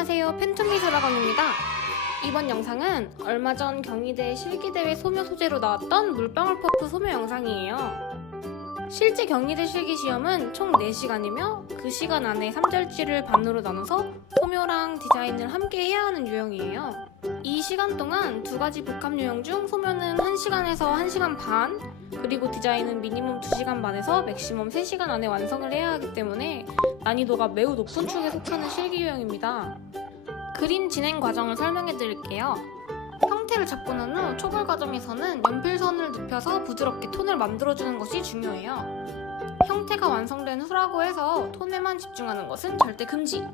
안녕하세요. 팬텀미술학원입니다. 이번 영상은 얼마 전 경희대 실기대회 소묘 소재로 나왔던 물방울 퍼프 소묘 영상이에요. 실제 경희대 실기 시험은 총 4시간이며 그 시간 안에 3절지를 반으로 나눠서 소묘랑 디자인을 함께 해야 하는 유형이에요 이 시간 동안 두 가지 복합 유형 중 소묘는 1시간에서 1시간 반 그리고 디자인은 미니멈 2시간 반에서 맥시멈 3시간 안에 완성을 해야 하기 때문에 난이도가 매우 높은 축에 속하는 실기 유형입니다. 그림 진행 과정을 설명해 드릴게요. 형태를 잡고 난 후 초벌 과정에서는 연필선을 눕혀서 부드럽게 톤을 만들어주는 것이 중요해요. 형태가 완성된 후라고 해서 톤에만 집중하는 것은 절대 금지.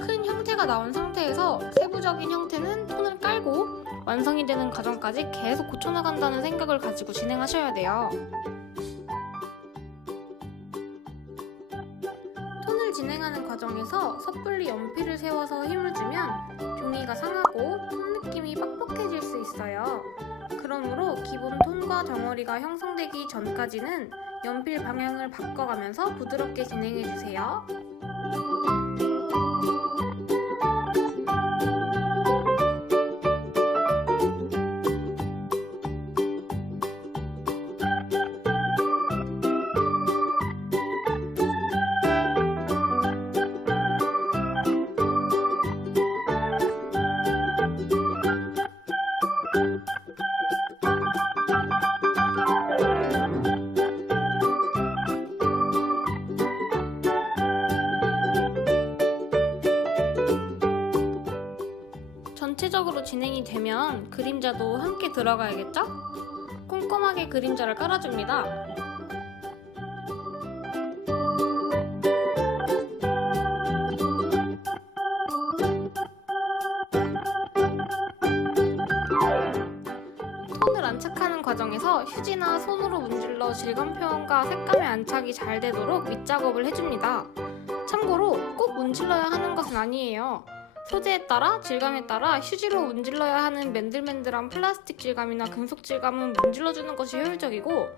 큰 형태가 나온 상태에서 세부적인 형태는 톤을 깔고 완성이 되는 과정까지 계속 고쳐나간다는 생각을 가지고 진행하셔야 돼요. 톤을 진행하는 과정에서 섣불리 연필을 세워서 힘을 주면 종이가 상하고 톤 느낌이 빡빡해질 수 있어요. 그러므로 기본 톤과 덩어리가 형성되기 전까지는 연필 방향을 바꿔가면서 부드럽게 진행해주세요. 전체적으로 진행이 되면 그림자도 함께 들어가야겠죠? 꼼꼼하게 그림자를 깔아줍니다. 톤을 안착하는 과정에서 휴지나 손으로 문질러 질감 표현과 색감의 안착이 잘 되도록 밑작업을 해줍니다. 참고로 꼭 문질러야 하는 것은 아니에요. 소재에 따라 질감에 따라 휴지로 문질러야 하는 맨들맨들한 플라스틱 질감이나 금속 질감은 문질러주는 것이 효율적이고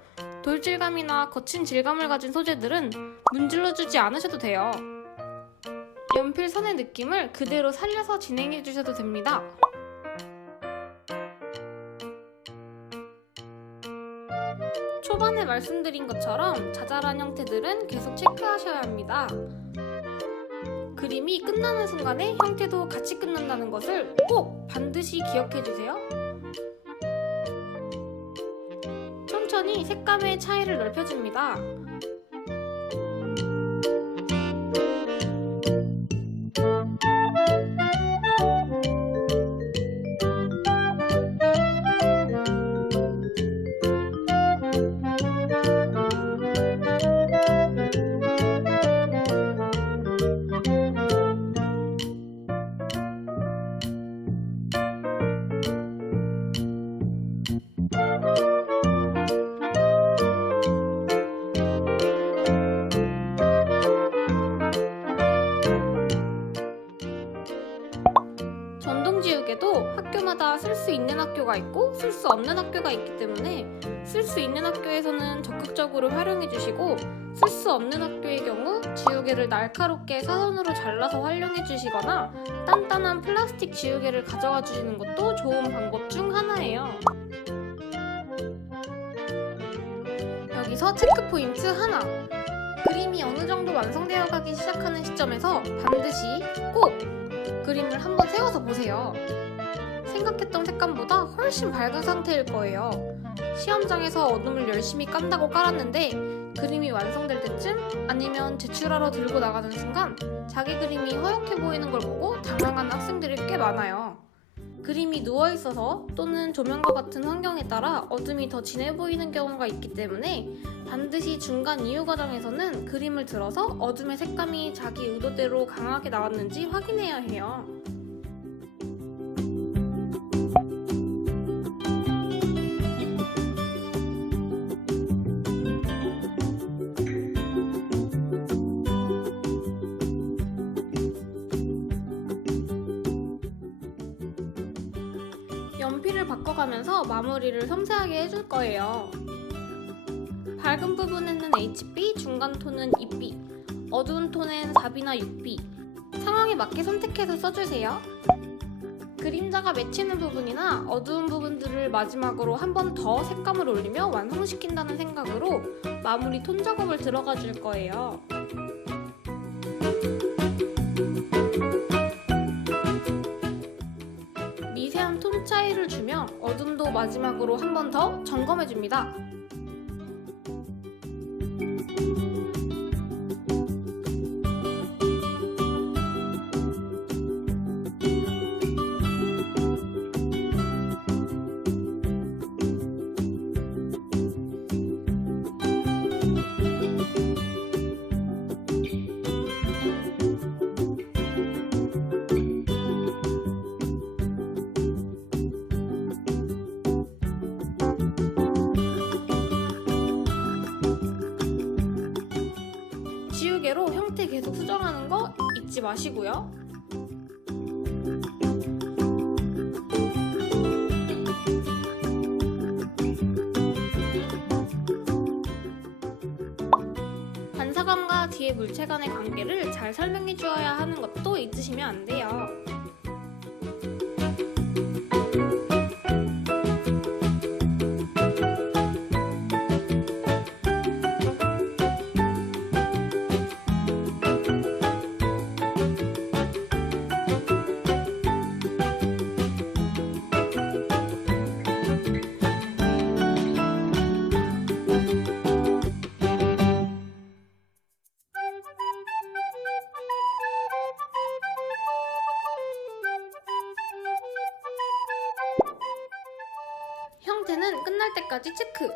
돌 질감이나 거친 질감을 가진 소재들은 문질러주지 않으셔도 돼요. 연필 선의 느낌을 그대로 살려서 진행해 주셔도 됩니다. 초반에 말씀드린 것처럼 자잘한 형태들은 계속 체크하셔야 합니다. 그림이 끝나는 순간에 형태도 같이 끝난다는 것을 꼭 반드시 기억해 주세요. 천천히 색감의 차이를 넓혀줍니다. 학교가 있고 쓸 수 없는 학교가 있기 때문에 쓸 수 있는 학교에서는 적극적으로 활용해 주시고 쓸 수 없는 학교의 경우 지우개를 날카롭게 사선으로 잘라서 활용해 주시거나 단단한 플라스틱 지우개를 가져가 주시는 것도 좋은 방법 중 하나예요. 여기서 체크 포인트 하나. 그림이 어느 정도 완성되어 가기 시작하는 시점에서 반드시 꼭 그림을 한번 세워서 보세요. 생각했던 색감보다 훨씬 밝은 상태일 거예요. 시험장에서 어둠을 열심히 깐다고 깔았는데 그림이 완성될 때쯤 아니면 제출하러 들고 나가는 순간 자기 그림이 허옇게 보이는 걸 보고 당황한 학생들이 꽤 많아요. 그림이 누워 있어서 또는 조명과 같은 환경에 따라 어둠이 더 진해 보이는 경우가 있기 때문에 반드시 중간 이유 과정에서는 그림을 들어서 어둠의 색감이 자기 의도대로 강하게 나왔는지 확인해야 해요. 연필을 바꿔가면서 마무리를 섬세하게 해줄 거예요. 밝은 부분에는 HB, 중간 톤은 2B, 어두운 톤엔 4B나 6B, 상황에 맞게 선택해서 써주세요. 그림자가 맺히는 부분이나 어두운 부분들을 마지막으로 한 번 더 색감을 올리며 완성시킨다는 생각으로 마무리 톤 작업을 들어가 줄 거예요. 미세한 톤 차이를 주며 어둠도 마지막으로 한 번 더 점검해 줍니다. 형태 계속 수정하는 거 잊지 마시고요. 반사감과 뒤의 물체 간의 관계를 잘 설명해 주어야 하는 것도 잊으시면 안 돼요. 끝날 때까지 체크.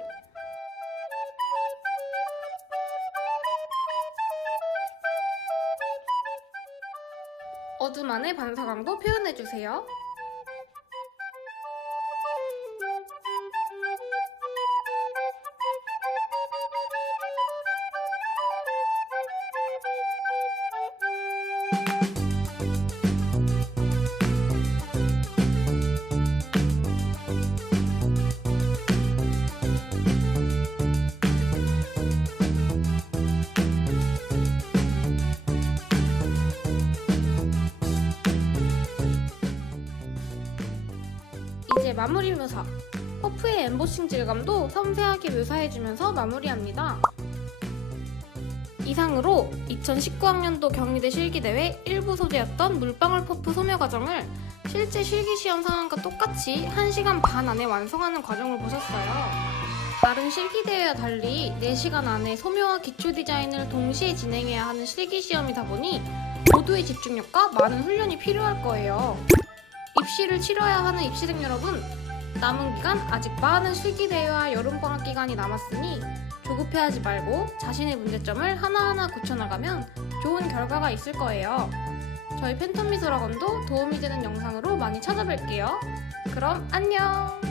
어둠 안의 반사광도 표현해주세요. 이제 마무리 묘사. 퍼프의 엠보싱 질감도 섬세하게 묘사해주면서 마무리합니다. 이상으로 2019학년도 경희대 실기대회 일부 소재였던 물방울 퍼프 소묘 과정을 실제 실기 시험 상황과 똑같이 1시간 반 안에 완성하는 과정을 보셨어요. 다른 실기대회와 달리 4시간 안에 소묘와 기초 디자인을 동시에 진행해야 하는 실기 시험이다 보니 모두의 집중력과 많은 훈련이 필요할 거예요. 입시를 치러야 하는 입시생 여러분, 남은 기간 아직 많은 실기대회와 여름방학 기간이 남았으니 조급해하지 말고 자신의 문제점을 하나하나 고쳐나가면 좋은 결과가 있을 거예요. 저희 팬텀 미술학원도 도움이 되는 영상으로 많이 찾아뵐게요. 그럼 안녕!